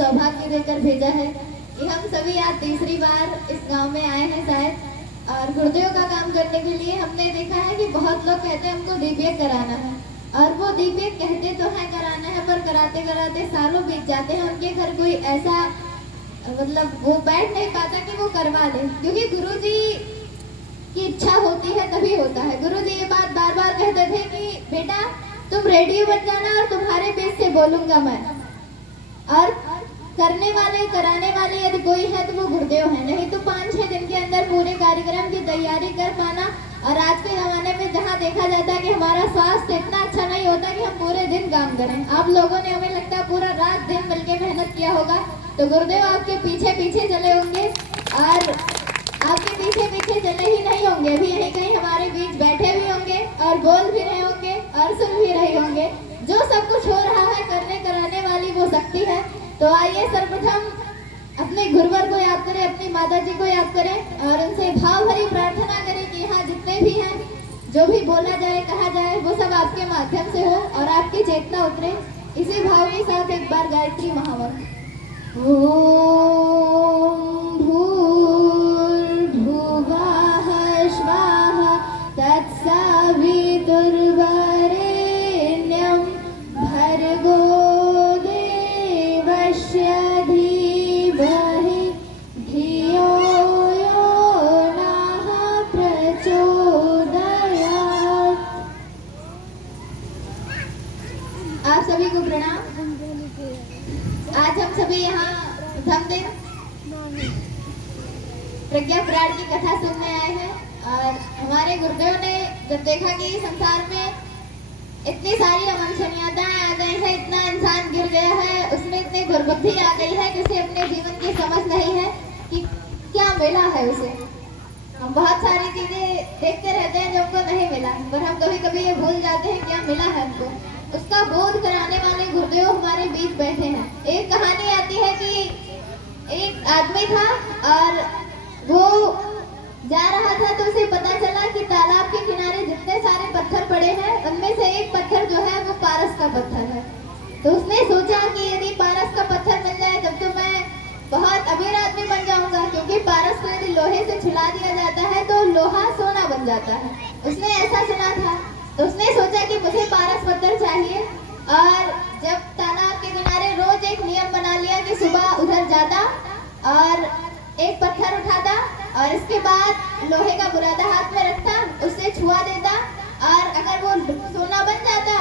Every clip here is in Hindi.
सौभाग्य देकर भेजा है कि हम सभी आज तीसरी बार इस गांव में आए हैं शायद। और गुरुदेव का काम करने के लिए हमने देखा है कि बहुत लोग कहते हैं हमको डीपीए कराना है, और वो डीपीए कहते तो हैं कराना है, पर कराते कराते सालों बीत जाते हैं, उनके घर कोई ऐसा मतलब वो बैठ नहीं पाता कि वो करवा ले, क्योंकि गुरुजी की इच्छा होती है तभी होता है। गुरुजी ये बात बार बार कहते थे कि बेटा तुम रेडियो बन जाना और तुम्हारे बीच से बोलूंगा मैं, और करने वाले कराने वाले यदि कोई है तो वो गुरुदेव है, नहीं तो 5-6 दिन के अंदर पूरे कार्यक्रम की तैयारी कर पाना। और आज के जमाने में जहाँ देखा जाता है कि हमारा स्वास्थ्य इतना अच्छा नहीं होता कि हम पूरे दिन काम करें, आप लोगों ने हमें लगता है पूरा रात दिन मिलकर मेहनत किया होगा, तो गुरुदेव आपके पीछे पीछे चले होंगे, और आपके पीछे पीछे चले ही नहीं होंगे, अभी यहीं कहीं हमारे बीच बैठे भी होंगे और बोल भी रहे होंगे और सुन भी रहे होंगे। जो सब कुछ हो रहा है करने कराने वाली वो शक्ति है। तो आइए सर्वप्रथम अपने गुरुवर को याद करें, अपनी माता जी को याद करें और उनसे भाव भरी प्रार्थना करें कि यहाँ जितने भी हैं जो भी बोला जाए कहा जाए वो सब आपके माध्यम से हो और आपकी चेतना उतरे। इसी भाव के साथ एक बार गायत्री महामंत्र ओम भूर्भुवः स्वः तत्सवितुर्वरेण्यं भर्गो देवस्य धीमहि धियो यो नः प्रचोदयात्। आप सभी को प्रणाम। आज हम सभी यहाँ प्रथम दिन प्रज्ञा पुराण की कथा सुनने आए हैं, और हमारे गुरुदेव ने जब देखा कि संसार में इतनी सारी अवांछनीयताएं आ गई है, इतना इंसान गिर गया है, उसमें इतनी दुर्बुद्धि आ गई है कि उसे अपने जीवन की समझ नहीं है कि क्या मिला है उसे। हम बहुत सारी चीजें देखते रहते हैं जो हमको नहीं मिला, पर हम कभी कभी ये भूल जाते हैं क्या मिला है हमको। उसका बोध कराने वाले गुरुदेव हमारे बीच बैठे हैं। एक कहानी आती है कि एक आदमी था और वो जा रहा था तो उसे पता चला कि तालाब के किनारे जितने सारे पत्थर पड़े हैं उनमें से एक पत्थर जो है वो पारस का पत्थर है। तो उसने सोचा कि यदि पारस का पत्थर मिल जाए तब तो मैं बहुत अमीर आदमी बन जाऊंगा, क्योंकि पारस को यदि लोहे से छुला दिया जाता है तो लोहा सोना बन जाता है। उसने ऐसा सुना था, तो उसने सोचा कि मुझे पारस पत्थर चाहिए। और जब तालाब के किनारे रोज एक नियम बना लिया कि सुबह उधर जाता और एक पत्थर उठाता और इसके बाद लोहे का बुरादा हाथ में रखता, उससे छुआ देता, और अगर वो सोना बन जाता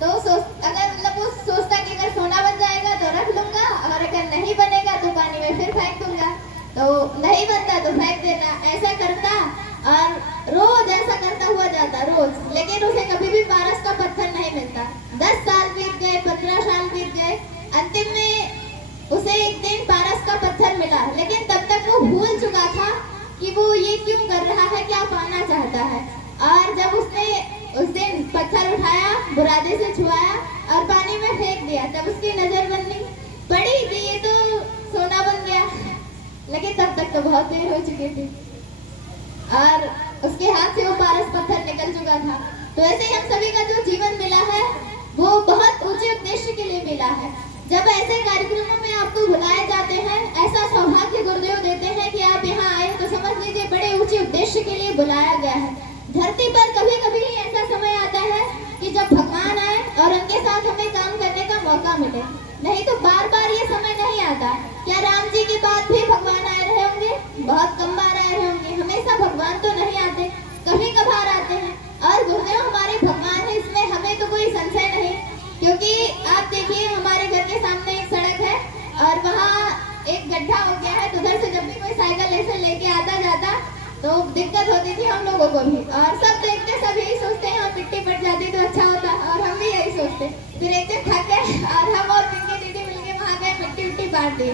तो अगर मतलब वो सोचता कि अगर सोना बन जाएगा तो रख लूंगा, और अगर नहीं बनेगा तो पानी में फिर फेंक दूंगा, तो नहीं बनता तो फेंक देना। ऐसा करता और रोज ऐसा करता हुआ जाता रोज, लेकिन उसे कभी भी पारस का पत्थर नहीं मिलता। 10 साल बीत गए, 15 साल बीत गए, अंतिम में उसे एक दिन पारस का पत्थर मिला, लेकिन तब तक वो भूल चुका था कि वो ये क्यों कर रहा है, क्या पाना चाहता है। और जब उसने उस दिन पत्थर उठाया, बुरादे से छुआया और पानी में फेंक दिया, तब उसकी नजर बननी पड़ी कि ये तो सोना बन गया, लेकिन तब तक तो बहुत देर हो चुकी थी और उसके हाथ से वो पारस पत्थर निकल चुका था। तो ऐसे ही हम सभी का जो जीवन मिला है वो बहुत ऊंचे उद्देश्य के लिए मिला है। जब ऐसे कार्यक्रमों में आपको बुलाए जाते हैं, ऐसा सौभाग्य गुरुदेव देते हैं कि आप यहाँ आए, तो समझ लीजिए बड़े ऊंचे उद्देश्य के लिए बुलाया गया है। धरती पर कभी कभी ऐसा समय आता है कि जब भगवान आए और उनके साथ हमें काम करने का मौका मिले, नहीं तो बार बार ये समय नहीं आता। क्या राम जी के बाद भी भगवान आए रहे होंगे? बहुत कम बार आए रहे होंगे, हमेशा भगवान तो नहीं आते, कभी कभार आते हैं। और गुरुदेव हमारे भगवान है, इसमें हमें तो कोई संशय नहीं, क्योंकि आप देखिए हमारे घर के सामने एक सड़क है और वहाँ एक गड्ढा हो गया है, तो उधर से जब भी कोई साइकिल ऐसे लेके आता जाता तो दिक्कत होती थी हम लोगों को भी, और सब देखते सब यही सोचते हैं मिट्टी पड़ जाती तो अच्छा होता, और हम भी यही सोचते। फिर एक दिन थक गए और हम और पिंकी दीदी मिलके वहाँ गए, मिट्टी उट्टी बांट दी।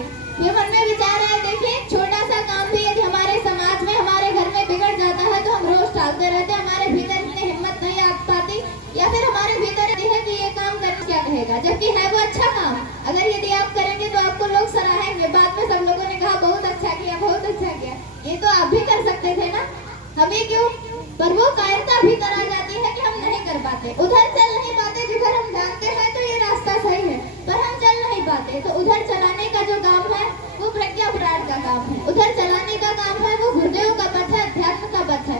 ये मन में विचार आया, देखिए छोटा सा काम भी यदि हमारे समाज में हमारे घर में बिगड़ जाता है तो हम रोज टालते रहते, हमारे भीतर इतनी हिम्मत नहीं आ पाती, या फिर हमारे भीतर है कि ये काम करना क्या कहेगा, जबकि है वो अच्छा काम। अगर यदि आप करेंगे तो आपको लोग सराहेंगे, बाद में सब लोगों ने कहा बहुत अच्छा किया, बहुत अच्छा किया, ये तो आप भी कर सकते थे ना, हमें क्यों। पर वो कायरता भीतर आ जाती है कि हम नहीं कर पाते, उधर चल नहीं पाते जिधर हम जानते हैं तो ये रास्ता सही है, पर हम चल नहीं पाते। तो उधर चलाने का जो काम है वो प्रज्ञा पुराण का काम है, उधर चलाने का काम है वो गुरुदेव का पथ है, अध्यात्म का पथ है।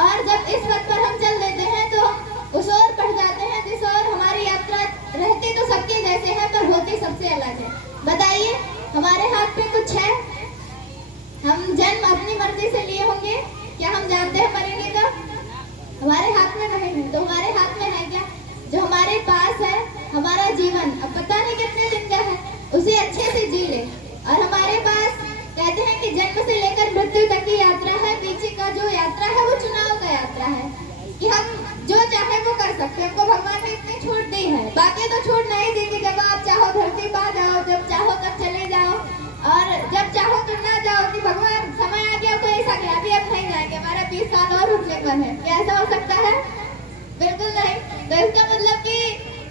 और जब इस पथ पर हम चल देते हैं तो हम उस ओर बढ़ जाते हैं जिस ओर हमारी यात्रा रहती तो सबके जैसे है पर होती सबसे अलग है। बताइए हमारे हाथ में कुछ है? हम जन्म अपनी मर्जी से लिए होंगे? क्या हम जानते हैं मरेंगे कब? हमारे हाथ में नहीं है। तो हमारे हाथ में है क्या? जो हमारे पास है हमारा जीवन, अब पता नहीं कितने दिन का है, उसे अच्छे से जी ले। और हमारे पास कहते हैं कि जन्म से लेकर मृत्यु तक की यात्रा है, पीछे का जो यात्रा है वो चुनाव का यात्रा है कि हम जो चाहे वो कर सकते हैं। हमको भगवान ने इतनी छूट दी है, बाकी तो छूट नहीं दी कि जब आप चाहो धरती पा जाओ, जब चाहो तब चले जाओ और जब चाहो तुम ना जाओ, कि भगवान समय आ गया तो ऐसा गया, अभी अब नहीं जाएंगे, हमारा 20 साल और रुकने पर है। क्या ऐसा हो सकता है? बिल्कुल नहीं। तो इसका मतलब कि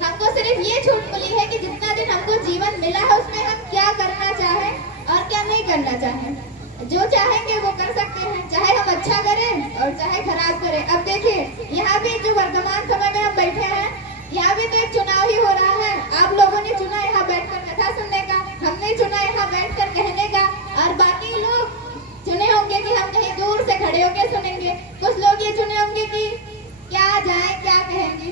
हमको सिर्फ ये छूट मिली है कि जितना दिन हमको जीवन मिला है उसमें हम क्या करना चाहें और क्या नहीं करना चाहें। जो चाहेंगे वो कर सकते हैं, चाहे हम अच्छा करें और चाहे खराब करें। अब देखिए यहाँ भी जो वर्तमान समय में हम बैठे हैं, यहाँ भी तो एक चुनाव ही हो रहा है। आप लोगों ने चुना यहाँ बैठकर कथा सुनने का, हमने चुना यहाँ बैठकर कहने का, और बाकी लोग चुने होंगे कि हम कहीं दूर से खड़े होकर सुनेंगे। कुछ लोग ये चुने होंगे कि क्या जाए क्या कहेंगे,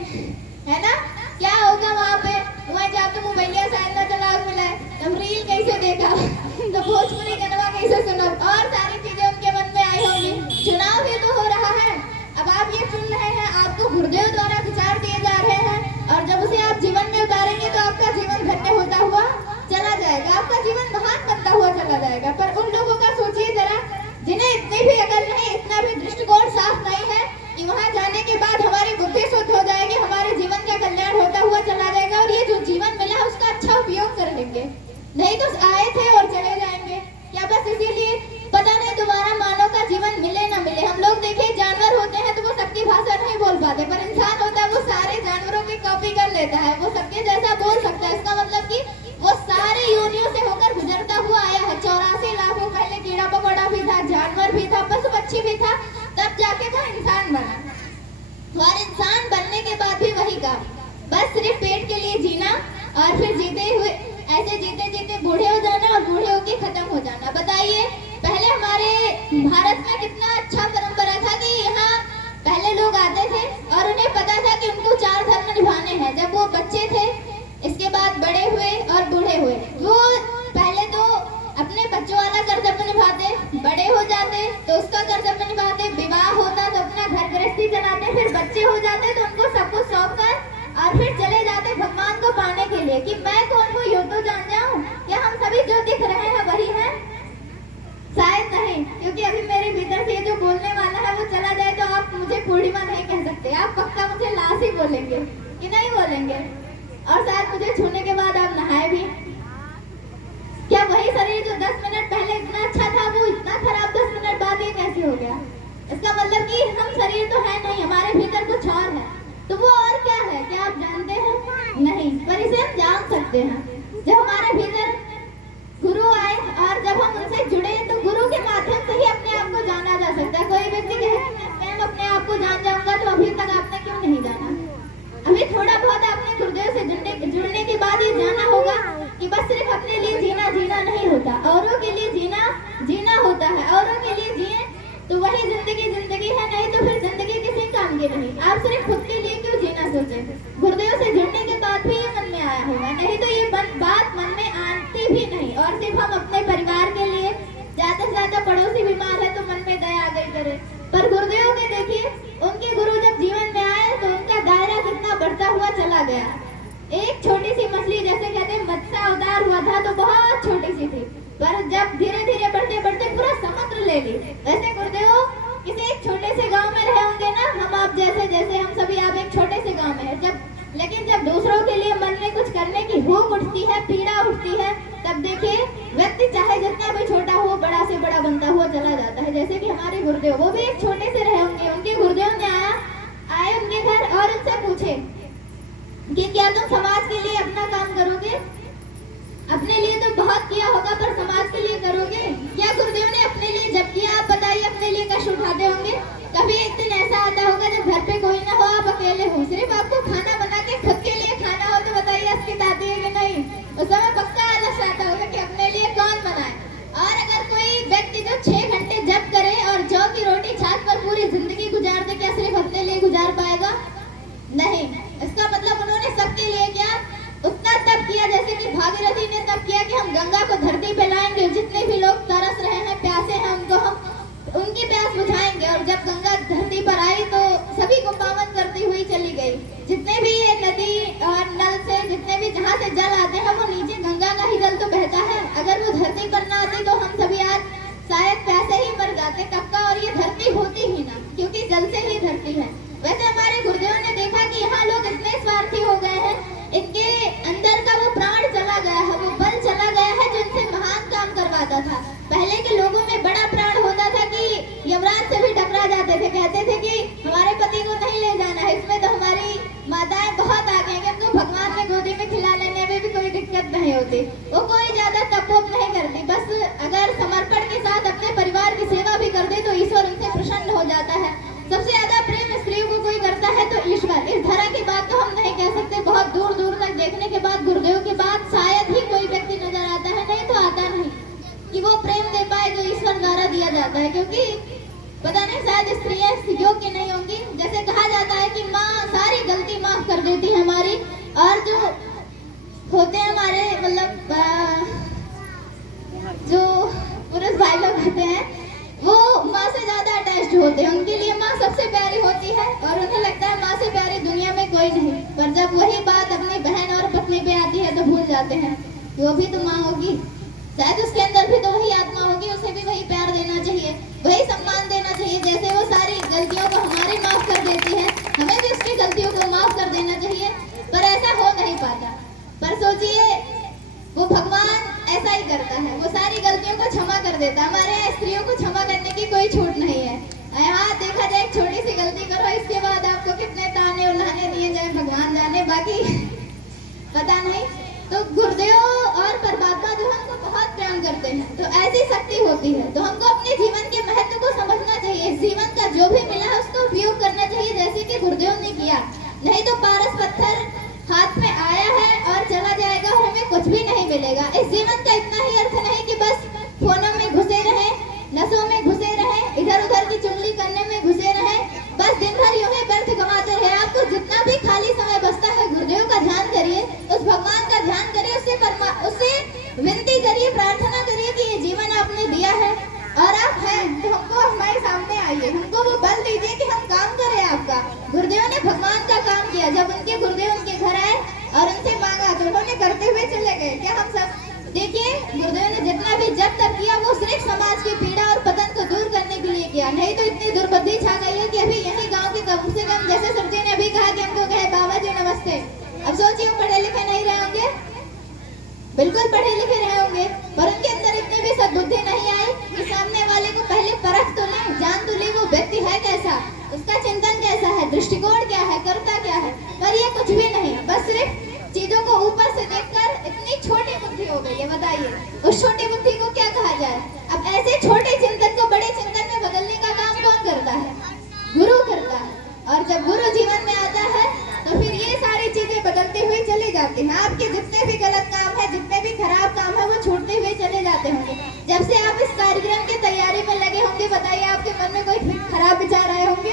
है ना? क्या होगा वहाँ पे? वहाँ जब तो मोबाइलिया साइड में तलाक मिला है, तब रील कैसे देखा तो भोजपुरी गनवा कैसे सुना, और सारी चीजें उनके मन में आई होंगी। चुनाव ही तो हो रहा है। अब आप ये सुन रहे हैं, आपको गुरुदेव द्वारा विचार दिए जा रहे हैं, और जब उसे आप जीवन में उतारेंगे तो आपका जीवन धन्य होता हुआ चला जाएगा, आपका जीवन महान बनता हुआ चला जाएगा। पर उन लोगों का सोचिए जरा, जिन्हें इतनी भी अकल नहीं, इतना भी दृष्टिकोण साफ नहीं है कि वहाँ जाने के बाद हमारी बुद्धि शुद्ध हो जाएगी, हमारे जीवन का कल्याण होता हुआ चला जाएगा, और ये जो जीवन मिला उसका अच्छा उपयोग कर लेंगे। नहीं तो आए थे और चले जाएंगे। क्या बस इसीलिए? पता नहीं दोबारा मानव का जीवन मिले ना मिले। हम लोग देखिए जानवर होते हैं तो वो सबकी भाषा नहीं बोल पाते, पर इंसान होता है वो सारे जानवरों की कॉपी कर लेता है, वो सबके जैसा बोल सकता है। इसका मतलब कि वो सारे योनियों से होकर गुजरता हुआ आया है। 84 लाख पहले कीड़ा मकोड़ा भी था, जानवर भी था, पशु पक्षी भी था, तब जाके वो इंसान बना। और इंसान बनने के बाद भी वही काम, बस सिर्फ पेट के लिए जीना और फिर जीते हुए ऐसे जीते जीते बूढ़े हो जाना और बूढ़े होके खत्म हो जाना। बताइए पहले हमारे भारत में कितना अच्छा परंपरा था कि यहाँ पहले लोग आते थे और उन्हें पता था कि उनको 4 धर्म निभाने हैं। जब वो बच्चे थे, इसके बाद बड़े हुए और बूढ़े हुए, वो पहले तो अपने बच्चों वाला कर्तव्य निभाते, बड़े हो जाते तो उसका कर्तव्य निभाते, विवाह होता तो अपना घर गृहस्थी चलाते, फिर बच्चे हो जाते तो उनको सब कुछ सौंप कर और फिर चले जाते भगवान को पाने के लिए कि मैं कौन हूँ यो तो जान जाऊं। क्या हम सभी जो दिख रहे हैं वही हैं? शायद नहीं, क्योंकि अभी मेरे भीतर से जो बोलने वाला है वो चला जाए तो आप मुझे पूर्णिमा नहीं कह सकते, आप पक्का मुझे लाश ही बोलेंगे कि नहीं बोलेंगे। और शायद मुझे छूने के बाद आप नहाए भी। क्या वही शरीर जो 10 मिनट पहले इतना अच्छा था वो इतना खराब 10 मिनट बाद ये कैसे हो गया? इसका मतलब कि हम शरीर तो है नहीं, हमारे भीतर कुछ और है। तो वो और क्या है, क्या आप जानते हैं? नहीं, पर इसे हम जान सकते हैं। जब हमारे भीतर गुरु आए और जब हम उनसे जुड़े तो गुरु के माध्यम से ही अपने आप को जाना जा सकता है। कोई व्यक्ति कहे मैं अपने आप को जान जाऊंगा, तो अभी तक आपने क्यों नहीं जाना? अभी थोड़ा बहुत आपने गुरुदेव से जुड़ने के बाद ये जाना होगा कि बस सिर्फ अपने लिए जीना नहीं होता, औरों के लिए जीना होता है। औरों के लिए जिए तो वही जिंदगी है, नहीं तो फिर जिंदगी किसी काम की नहीं। आप सिर्फ खुद के लिए क्यों जीना सोचे? गुरुदेव से जुड़ने के बाद भी ये मन में आया होगा, नहीं तो ये बात मन में आती भी नहीं। और सिर्फ हम अपने परिवार के लिए, ज्यादा से ज्यादा पड़ोसी बीमार है तो मन में दया आ गई करे। पर गुरुदेव के देखिए, उनके गुरु जब जीवन में आए तो उनका दायरा कितना बढ़ता हुआ चला गया। एक छोटी सी मछली, जैसे कहते हैं मत्स्य अवतार हुआ था तो बहुत छोटी सी थी, पर जब धीरे धीरे बढ़ते बढ़ते पूरा समुद्र ले ली। वैसे गुरुदेव किसी एक छोटे से गांव में रहे होंगे ना, हम आप जैसे हम सभी आप एक छोटे से गांव में है, लेकिन जब दूसरों के लिए मन में कुछ करने की भूख उठती है, पीड़ा उठती है, तब देखिए व्यक्ति चाहे जितना भी छोटा हो, बड़ा से बड़ा बनता हुआ चला जाता है। जैसे कि हमारे गुरुदेव, वो भी एक छोटे से रहे होंगे, उनके गुरुदेव ने आए उनके घर और उनसे पूछे कि क्या तुम समाज के लिए अपना काम करोगे? अपने लिए तो बहुत किया होगा, पर समाज के लिए करोगे? क्या गुरुदेव ने अपने लिए जब किया, आप बताइए अपने लिए कष्ट उठाते होंगे? कभी एक दिन ऐसा आता होगा जब घर पे कोई ना हो, आप अकेले हो, सिर्फ आपको खाना बना के खुद के लिए खाना हो, तो बताइए अस्कित आती है कि नहीं? धरती पर ना आती तो हम सभी आज शायद प्यासे ही मर जाते कब का, और ये धरती होती ही ना, क्योंकि जल से ही धरती है। वैसे हमारे गुरुदेव ने देखा कि यहाँ लोग इतने स्वार्थी हो गए हैं, इनके अंदर का वो प्राण चला गया है, वो बल चला गया है जो इनसे महान काम करवाता था। पहले के लोगों में बड़ा प्राण होता था कि यमराज से भी टकरा जाते थे, कहते थे कि हमारे पति को नहीं ले जाना है, इसमें तो हमारी माताएं बहुत आगे हैं, उनको भगवान में गोदी में खिला लेने में भी कोई दिक्कत नहीं होती। वो कोई ज्यादा तपोप नहीं करती, बस अगर समर्पण के साथ अपने परिवार की सेवा भी कर दे तो ईश्वर उनसे प्रसन्न हो जाता है। सबसे ज्यादा प्रेम स्त्रियों को कोई करता है तो ईश्वर। इस धरा की बात तो हम नहीं कह सकते, बहुत दूर दूर तक देखने के बाद गुरुदेव के बाद शायद ही कोई व्यक्ति नजर आता है, नहीं तो आता नहीं, कि वो प्रेम दे पाए जो ईश्वर द्वारा दिया जाता है। क्योंकि पता नहीं शायद स्त्रियां योग्य नहीं होंगी। जैसे कहा जाता है कि माँ सारी गलती माफ कर देती है हमारी, और जो होते हैं हमारे मतलब जो पुरुष भाई लोग होते हैं वो माँ से ज्यादा अटैच्ड होते हैं, उनके लिए माँ सबसे प्यारी होती है और उन्हें लगता है माँ से प्यारी दुनिया में कोई नहीं। पर जब वही बात अपनी बहन और पत्नी पे आती है तो भूल जाते हैं वो भी तो माँ होगी, शायद उसके अंदर भी तो वही आत्मा होगी, उसे भी वही प्यार देना चाहिए, वही सम्मान देना चाहिए। जैसे वो सारी गलतियों को हमारी माफ कर देती है, हमें भी उसकी गलतियों को माफ कर देना चाहिए, पर ऐसा हो नहीं पाता। पर सोचिए वो भगवान ऐसा ही करता है, वो सारी गलतियों को क्षमा कर देता है। हमारे यहाँ स्त्रियों को क्षमा करने की कोई छूट नहीं है। यहाँ देखा जाए छोटी सी गलती करो, इसके बाद आपको कितने ताने उल्हाने दिए जाए भगवान जाने, बाकी पता नहीं। तो गुरुदेव और परमात्मा जो है हमको बहुत प्रेम करते हैं, तो ऐसी शक्ति होती है। तो हमको अपने जीवन के महत्व को समझना चाहिए, जीवन का जो भी मिला है उसका उपयोग करना चाहिए, जैसे कि गुरुदेव ने किया। नहीं तो पारस पत्थर हाथ में आया है और चला जाएगा और हमें कुछ भी नहीं मिलेगा। इस जीवन का इतना ही अर्थ नहीं कि बस फोनों में घुसे रहे, नसों में घुसे रहे, इधर उधर की चुगली करने में घुसे रहे, बस दिन भर यूं ही व्यर्थ गंवाते रहे। आपको जितना भी खाली समय बचता है गुरुदेव का ध्यान करिए, उस भगवान का ध्यान करिए, उससे विनती करिए, प्रार्थना करिए कि ये जीवन आपने दिया है और आप हैं तो हमको हमारे सामने आइए, हमको वो बल दीजिए कि हम काम करें आपका। गुरुदेव ने भगवान का काम किया, जब उनके गुरुदेव उनके घर आए और उनसे मांगा तो उन्होंने करते हुए चले गए। क्या हम सब देखिए गुरुदेव ने जितना भी जब तक किया वो सिर्फ समाज की पीड़ा और पतन को दूर करने के लिए किया, नहीं तो इतनी दुर्बुद्धि छा गई है कि अभी यही गांव के कम से कम, जैसे सर जी ने अभी कहा कि हमको कहे बाबा जी नमस्ते, अब सोचिए वो पढ़े लिखे नहीं रहे होंगे, बिल्कुल पढ़े लिखे रहे होंगे, पर उनके अंदर इतनी भी सद्बुद्धि नहीं आई कि सामने वाले को पहले परख तो ले, जान तो ले वो व्यक्ति है कैसा, उसका चिंतन कैसा है, दृष्टिकोण क्या है, करता क्या है। पर ये कुछ भी नहीं, बस सिर्फ चीजों को ऊपर से देखकर इतनी छोटी बुद्धि हो गई है। बताइए उस छोटी बुद्धि को क्या कहा जाए। अब ऐसे छोटे चिंतन को बड़े चिंतन में बदलने का काम कौन करता है? गुरु करता है। और जब गुरु जीवन में आता है तो फिर ये सारी चीजें बदलते हुए चले जाते हैं। आपके जितने भी गलत काम है, जितने भी खराब काम है, वो छूटते हुए चले जाते होंगे। जब से आप इस कार्यक्रम की तैयारी में लगे होंगे, बताइए आपके मन में कोई खराब विचार आए होंगे?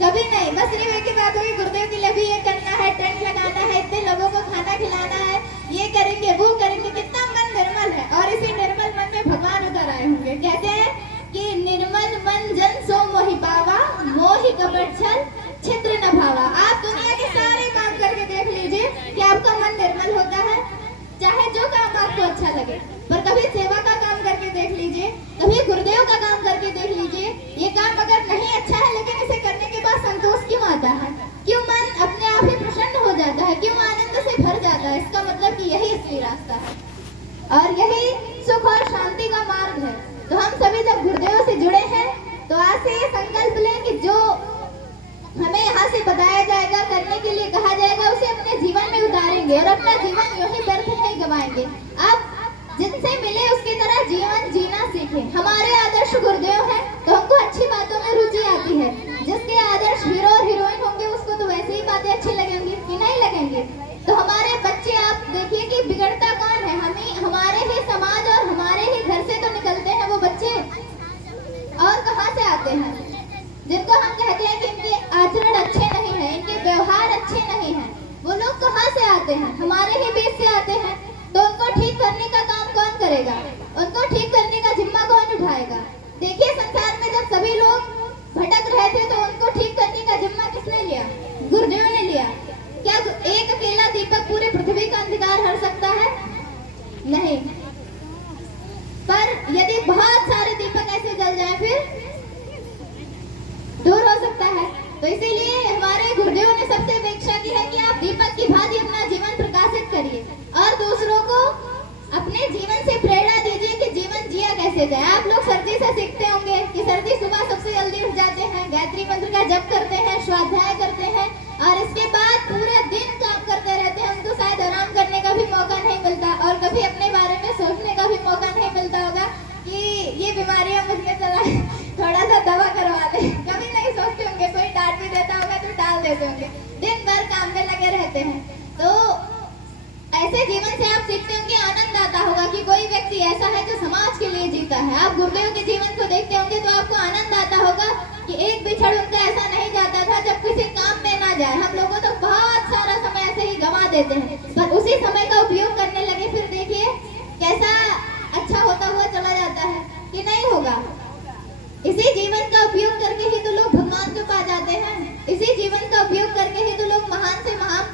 कभी नहीं। बस सिर्फ एक ही बात होगी, गुरुदेव के लिए भी ये करना है, टेंट लगाना है, इतने लोगों को खाना खिलाना है, ये करेंगे वो करेंगे। कितना मन निर्मल है, और इसी निर्मल मन में भगवान उतर आए होंगे। कहते हैं कि निर्मल मन जन सो मोहि पावा, मोहि कपट छल छिद्र न भावा। आप दुनिया के सारे काम करके देख लीजिए कि आपका मन निर्मल होता है, चाहे जो काम आपको अच्छा लगे। पर कभी सेवा का काम करके देख लीजिए, कभी गुरुदेव का काम करके देख लीजिए। ये काम अगर नहीं अच्छा है लेकिन इसे करने के बाद संतोष क्यों आता है, क्यों मन अपने आप ही प्रसन्न हो जाता है, क्यों आनंद से भर जाता है? इसका मतलब कि यही असली रास्ता है और यही सुख और शांति का मार्ग है। तो हम सभी जब गुरुदेव से जुड़े हैं तो आज से ये संकल्प लें कि जो हमें यहाँ से बताया जाएगा, करने के लिए कहा जाएगा, उसे अपने जीवन में उतारेंगे और अपना जीवन यूं ही व्यर्थ नहीं गवाएंगे। आप जिनसे मिले उसकी तरह जीवन जीना सीखें। हमारे आदर्श गुरुदेव हैं तो हमको अच्छी बातों में रुचि आती है। जिसके आदर्श हीरो और हीरोइन होंगे उसको तो वैसे ही बातें अच्छी लगेंगी कि नहीं लगेंगे। तो हमारे बच्चे आप देखिए कि बिगड़ता कौन है, हमारे ही समाज और हमारे ही घर से तो निकलते हैं वो बच्चे, और कहाँ से आते हैं? जिनको हम कहते हैं कि इनके आचरण अच्छे नहीं है, इनके व्यवहार अच्छे नहीं है, वो लोग कहाँ से आते हैं? हमारे ही बीच से आते हैं। तो उनको ठीक करने का काम कौन करेगा? उनको ठीक करने का जिम्मा कौन उठाएगा? देखिए संसार में जब सभी लोग भटक रहे थे तो उनको ठीक करने का जिम्मा किसने लिया? गुरुदेव ने लिया। क्या एक अकेला दीपक पूरी पृथ्वी का अंधकार हर सकता है? नहीं। मैसेज है। आप लोग सर जी से सीखते होंगे कि सर जी सुबह सबसे जल्दी उठ जाते हैं, गायत्री मंत्र का जप करते हैं, स्वाध्याय करते हैं और इसके बाद पूरा दिन काम करते रहते हैं। उनको शायद आराम करने का भी मौका नहीं मिलता और कभी अपने बारे में सोचने का भी मौका नहीं मिलता होगा कि ये बीमारियां मुझे चला थोड़ा सा दवा करवा दे। कभी नहीं सोचते होंगे, कोई डांट भी देता होगा तो डाल देते होंगे, दिन भर काम में लगे रहते हैं। तो ऐसे जीवन से आप सीखते होंगे, आनंद आता होगा कि कोई व्यक्ति ऐसा है जो समाज के लिए जीता है। आप गुरुदेव के जीवन को देखते होंगे तो आपको आनंद आता होगा कि एक भी क्षण उनका ऐसा नहीं जाता था जब किसी काम में ना जाए। हम लोगों तो बहुत सारा समय ऐसे ही गंवा देते हैं, पर उसी समय का उपयोग करने लगे फिर देखिए कैसा अच्छा होता हुआ चला जाता है कि नहीं होगा। इसी जीवन का उपयोग करके ही तो लोग भगवान को पा जाते हैं, इसी जीवन का उपयोग करके ही तो लोग महान से महान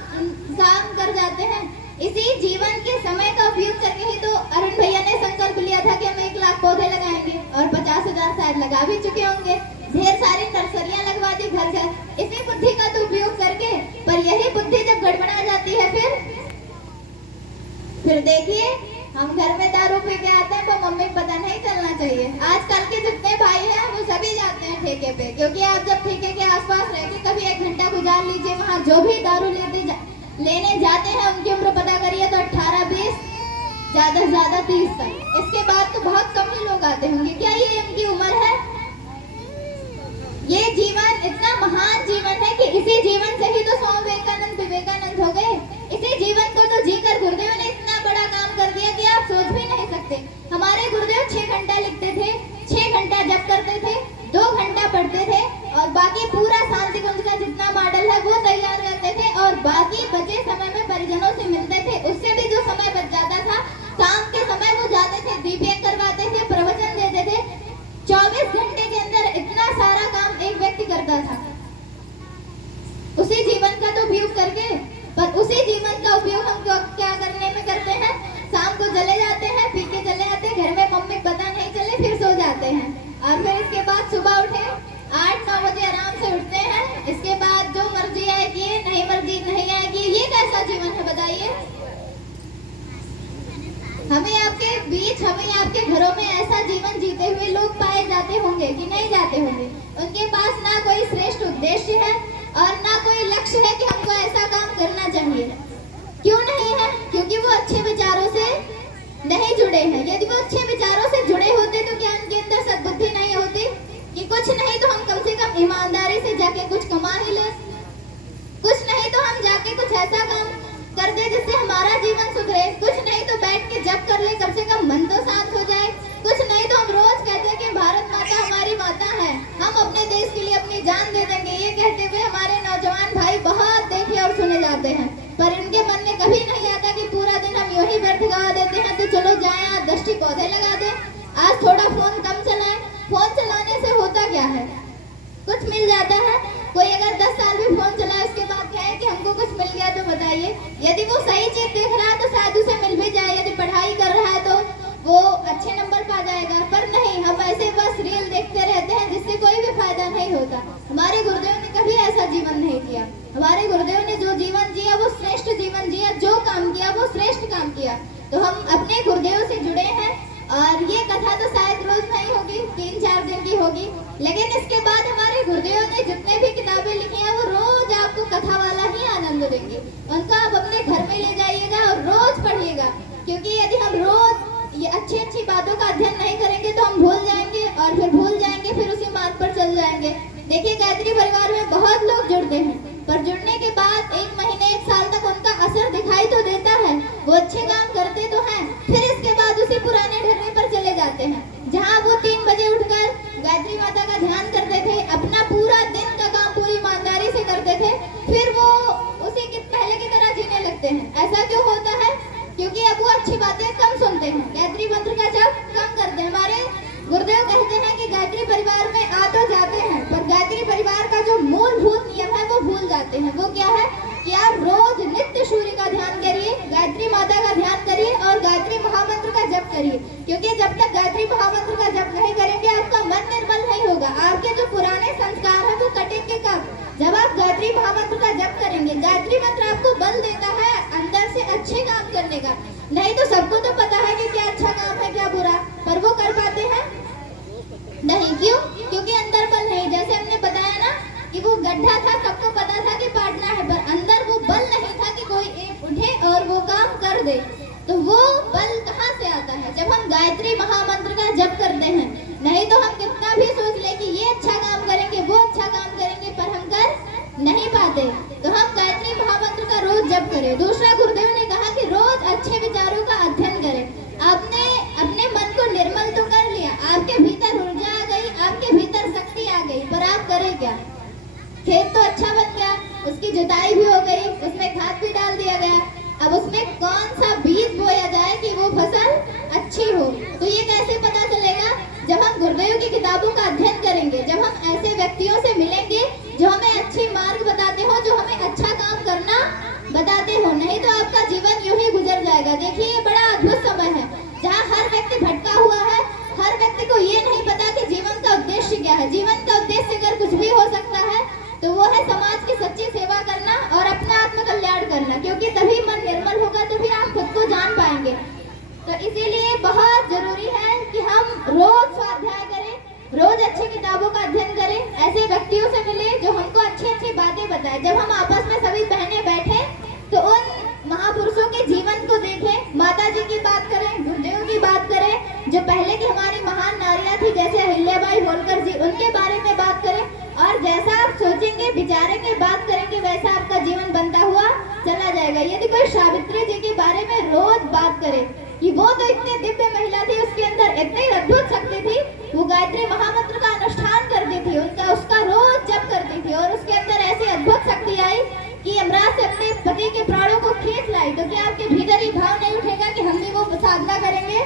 काम कर जाते हैं। इसी जीवन के समय का उपयोग करके ही तो अरुण भैया ने संकल्प लिया था कि हम 1 लाख पौधे लगाएंगे और 50,000 शायद लगा भी चुके होंगे। ढेर सारी नर्सरियां लगवा दी घर घर, इसी बुद्धि का तो उपयोग करके। पर यही बुद्धि जब गड़बड़ा जाती है फिर देखिए हम घर में दारू पी के आते हैं तो मम्मी को पता नहीं चलना चाहिए। आजकल के जितने भाई हैं वो सभी जाते हैं ठेके पे, क्योंकि आप जब ठेके के आसपास रह के कभी 1 घंटा गुजार लीजिए, वहाँ जो भी दारू लेने जाते हैं उनकी उम्र पता करिए तो 18-20, ज्यादा से ज्यादा 30 तक। इसके बाद तो बहुत कम ही लोग आते होंगे। क्या ये उनकी उम्र है? ये जीवन इतना महान जीवन है कि इसी जीवन से ही तो स्वामी विवेकानंद हो गए। इसी जीवन को तो जीकर गुरुदेव ने इतना बड़ा काम कर दिया कि आप सोच भी नहीं सकते। हमारे गुरुदेव 6 घंटा लिखते थे, 6 घंटा जप करते थे, 2 घंटा पढ़ते थे और बाकी पूरा शांति कुंज का जितना मॉडल है वो तैयार करते थे और बाकी बचे समय में परिजनों से मिलते थे। उससे भी जो समय बच जाता था शाम के समय वो जाते थे, दीपयज्ञ करवाते थे, प्रवचन देते थे। 24 घंटे के अंदर इतना सारा काम एक व्यक्ति करता था उसी जीवन का तो उपयोग करके। पर उसी जीवन का उपयोग हम क्या करने में करते हैं? शाम को चले जाते हैं, पी के चले आते हैं, घर में मम्मी पता नहीं चले, फिर सो जाते हैं और फिर इसके बाद सुबह उठे 8-9 बजे आराम से उठते हैं। इसके बाद जो मर्जी आएगी, नहीं मर्जी नहीं आएगी। ये कैसा जीवन है बताइए? हमें आपके बीच, हमें आपके घरों में ऐसा जीवन जीते हुए लोग पाए जाते होंगे कि नहीं जाते होंगे? उनके पास ना कोई श्रेष्ठ उद्देश्य है और ना कोई लक्ष्य है कि हमको ऐसा काम करना चाहिए। क्यों नहीं है? क्योंकि वो अच्छे विचारों से नहीं जुड़े हैं। यदि वो अच्छे विचारों से जुड़े होते तो क्या उनके अंदर सद्बुद्धि नहीं होती कि कुछ नहीं तो हम कम से कम ईमानदारी से जाके कुछ कमा ही ले, कुछ नहीं तो हम जाके कुछ ऐसा काम कर दे जिससे हमारा जीवन सुधरे, कुछ नहीं तो बैठ के जप कर ले, कम से कम मन तो शांत हो जाए। कुछ नहीं तो हम रोज कहते हैं कि भारत माता हमारी माता है, हम अपने देश के लिए अपनी जान दे देंगे। ये कहते हुए हमारे नौजवान भाई बहुत देखे और सुने जाते हैं, पर इनके मन में कभी नहीं आता कि पूरा दिन हम यूं ही व्यर्थ गवा देते हैं तो चलो जाएं आज 10 पौधे लगा दें, आज थोड़ा फोन कम चलाएं। फोन चलाने से होता क्या है? कुछ मिल जाता है? कोई अगर 10 साल भी फोन चलाए उसके बाद क्या है कि हमको कुछ मिल गया तो बताइए? यदि वो सही चीज देख रहा है तो शायद उसे मिल भी जाए, यदि पढ़ाई कर रहा है तो वो अच्छे नंबर पा जाएगा। पर नहीं, हम ऐसे बस रील देखते रहते हैं जिससे कोई भी फायदा नहीं होता। हमारे गुरुदेव ने कभी ऐसा जीवन नहीं किया। हमारे गुरुदेव ने जो जीवन जिया वो श्रेष्ठ जीवन जिया, जो काम किया वो श्रेष्ठ काम किया। तो हम अपने गुरुदेव से जुड़े हैं और ये कथा तो शायद रोज नहीं होगी, 3-4 दिन की होगी, लेकिन इसके बाद हमारे गुरुदेव ने जितने भी किताबें लिखी हैं वो रोज आपको कथा वाला ही आनंद देंगे। उनका आप अपने घर में ले जाइएगा और रोज पढ़िएगा, क्योंकि यदि हम रोज ये अच्छी बातों का अध्ययन नहीं करेंगे तो हम भूल जाएंगे और फिर भूल जाएंगे, फिर उसी मार्ग पर चल जाएंगे। देखिए गायत्री परिवार में बहुत लोग जुड़ते हैं, पर जुड़ने के बाद 1 महीने 1 साल तक उनका असर दिखाई तो देता है, वो अच्छे काम करते तो हैं, फिर इसके बाद उसी पुराने ढर्रे पर चले जाते हैं जहाँ वो 3 बजे उठकर गायत्री माता का ध्यान करते थे, अपना पूरा दिन का काम पूरी ईमानदारी से करते थे, फिर वो उसी के पहले की तरह जीने लगते हैं। ऐसा क्यों होता है? क्योंकि अब वो अच्छी बातें कम सुनते हैं, गायत्री मंत्र का जप कम करते हैं। हमारे गुरुदेव कहते हैं कि गायत्री परिवार में आ तो जाते हैं, पर गायत्री परिवार का जो मूलभूत नियम है वो भूल जाते हैं। वो क्या है कि आप रोज नित्य सूर्य का ध्यान करिए, गायत्री माता का ध्यान करिए और गायत्री महामंत्र का जप करिए, क्योंकि जब तक गायत्री महामंत्र का जप नहीं करेंगे आपका मन निर्मल नहीं होगा, आपके जो पुराने संस्कार है वो कटेंगे कब? जब आप गायत्री महामंत्र का जप करेंगे। गायत्री मंत्र आपको बल देता है अंदर से अच्छे काम करने का। नहीं तो सबको तो पता है कि क्या अच्छा काम है क्या बुरा, पर वो कर पाते हैं? गायत्री महामंत्र का जप करते हैं। नहीं तो हम कितना भी सोच ले कि ये अच्छा काम करेंगे, वो अच्छा काम करेंगे, पर हम कर नहीं पाते। तो हम गायत्री महामंत्र का रोज जप करें। दूसरा, गुरुदेव ने कहा कि रोज अच्छे विचारों का अध्ययन करें। आपने अपने मन को निर्मल तो कर लिया, आपके भीतर ऊर्जा आ गई, आपके भीतर शक्ति आ गई, पर आप करें क्या? खेत तो अच्छा बन गया, उसकी जुताई भी हो गई, उसमें खाद भी डाल दिया गया, अब उसमें कौन सा बीज बोया जाए कि वो फसल अच्छी हो? तो ये कैसे पता चलेगा? जब हम गुरुदेव की किताबों का अध्ययन करेंगे, जब हम ऐसे व्यक्तियों से मिलेंगे जो हमें अच्छी मार्ग बताते हो, जो हमें अच्छा काम करना बताते हो। नहीं तो आपका जीवन यूं ही गुजर जाएगा। देखिए, ये बड़ा अद्भुत समय है जहाँ हर व्यक्ति भटका हुआ है। हर व्यक्ति को ये नहीं पता कि जीवन का उद्देश्य क्या है। जीवन का उद्देश्य अगर कुछ भी हो सकता है तो वो है समाज की सच्ची सेवा करना और अपना आत्म कल्याण करना, क्योंकि तभी मन निर्मल होगा, तभी आप खुद को जान पाएंगे। तो इसीलिए बहुत जरूरी है कि हम रोज स्वाध्याय करें, रोज अच्छी किताबों का अध्ययन करें, ऐसे व्यक्तियों से मिले जो हमको अच्छी अच्छी बातें बताएं। जब हम आपस में सभी बहनें बैठे तो उन महापुरुषों के जीवन को देखें, माता जी की बात करें, गुरुदेव की बात करें, जो पहले की हमारी महान नारियां थी जैसे अहिल्याबाई होलकर जी, उनके बारे में बात करें। और जैसा आप सोचेंगे, विचारेंगे, बात करेंगे, वैसा आपका जीवन बनता हुआ चला जाएगा। यदि कोई सावित्री जी के बारे में रोज बात करे कि वो तो इतनी दिव्य महिला थी, उसके अंदर इतनी अद्भुत शक्ति थी, वो गायत्री महामंत्र का अनुष्ठान करती थी, उसका रोज जप करती थी, और उसके अंदर ऐसी अद्भुत शक्ति आई कि यमराज से अपने पति के प्राणों को खींच लाई। तो क्या आपके भीतर ही भाव नहीं उठेगा कि हम भी वो साधना करेंगे,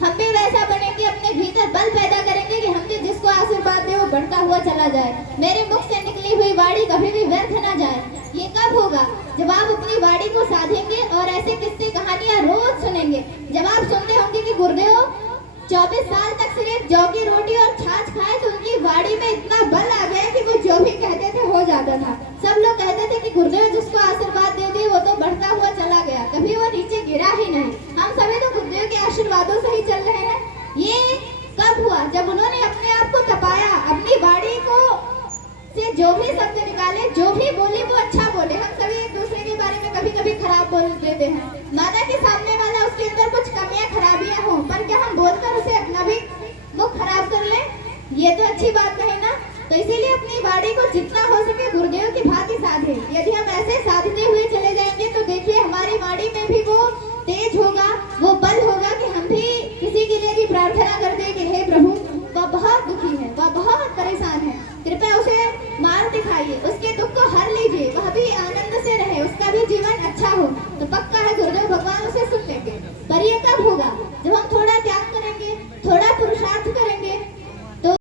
हम भी वैसा बनेंगे, अपने भीतर बल पैदा करेंगे कि हम भी जिसको आशीर्वाद दे वो बढ़ता हुआ चला जाए, मेरे मुख से निकली हुई वाणी कभी भी व्यर्थ ना जाए। ये कब होगा? जब आप अपनी वाणी को साधेंगे और ऐसे किस्से कहानियां रोज सुनेंगे। जब आप सुनते होंगे कि गुरुदेव 24 साल तक सिर्फ जौ की रोटी और छाछ खाए तो उनकी वाणी में इतना बल आ गया कि वो जो भी कहते थे हो जाता था। सब लोग कहते थे कि गुरुदेव जिसको आशीर्वाद दे दिए वो तो बढ़ता हुआ चला गया, कभी वो नीचे गिरा ही नहीं। हम सभी तो गुरुदेव के आशीर्वादों से ही चल रहे हैं। ये कब हुआ? जब उन्होंने अपने आप को तपाया, अपनी वाणी को से जो भी शब्द निकाले, जो भी बोले वो अच्छा बोले। हम सभी एक दूसरे के बारे में कभी कभी खराब बोल देते हैं, माना कि सामने वाला उसके अंदर कुछ कमियां खराबियां हो, पर क्या हम बोलकर उसे अपना भी मुख खराब कर ले? ये तो अच्छी बात नहीं ना। तो इसीलिए अपनी वाणी को जितना हो सके गुरुदेव की भांति साधे। यदि हम ऐसे साधते हुए